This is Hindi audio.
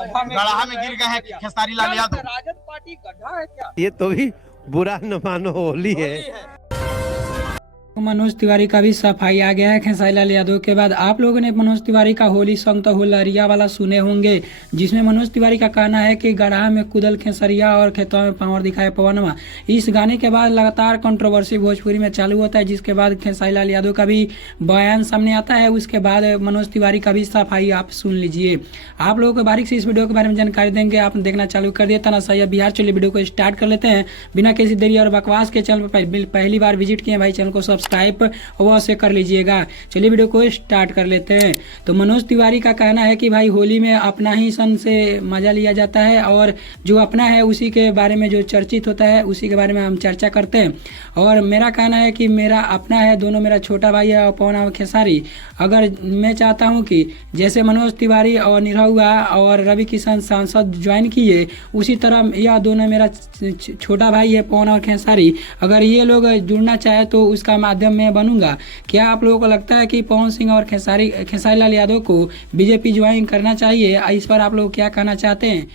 गड्ढा में गिर गए हैं खेसारी लाल यादव। राजद पार्टी गड्ढा है क्या? ये तो भी बुरा न मानो, होली है। मनोज तिवारी का भी सफाई आ गया है खेसारी लाल यादव के बाद। आप लोगों ने मनोज तिवारी का होली सॉन्ग तो हुलरिया वाला सुने होंगे, जिसमें मनोज तिवारी का कहना है कि गड्ढा में कुदल खेसरिया और खेतों में पावर दिखाए पवनवा। इस गाने के बाद लगातार कंट्रोवर्सी भोजपुरी में चालू होता है, जिसके बाद खेसारी लाल यादव का भी बयान सामने आता है। उसके बाद मनोज तिवारी का भी सफाई आप सुन लीजिए। आप लोगों को बारीक से इस वीडियो के बारे में जानकारी देंगे, आप देखना चालू कर दिया तना सही बिहार। चलिए वीडियो को स्टार्ट कर लेते हैं बिना किसी देरी और बकवास के। चैनल पर पहली बार विजिट किए भाई, चैनल को सब्सक्राइब अवश्य कर लीजिएगा। चलिए वीडियो को स्टार्ट कर लेते हैं। तो मनोज तिवारी का कहना है कि भाई होली में अपना ही सन से मजा लिया जाता है, और जो अपना है उसी के बारे में जो चर्चित होता है उसी के बारे में हम चर्चा करते हैं। और मेरा कहना है कि मेरा अपना है, दोनों मेरा छोटा भाई है और पवन खेसारी। अगर मैं चाहता हूं कि जैसे मनोज तिवारी और निरहुआ और रवि किशन सांसद ज्वाइन किए, उसी तरह यह दोनों मेरा छोटा भाई है पवन और खेसारी। अगर ये लोग जुड़ना चाहे तो उसका माध्यम में बनूंगा। क्या आप लोगों को लगता है कि पवन सिंह और खेसारी लाल यादव को बीजेपी ज्वाइन करना चाहिए? इस पर आप लोग क्या कहना चाहते हैं?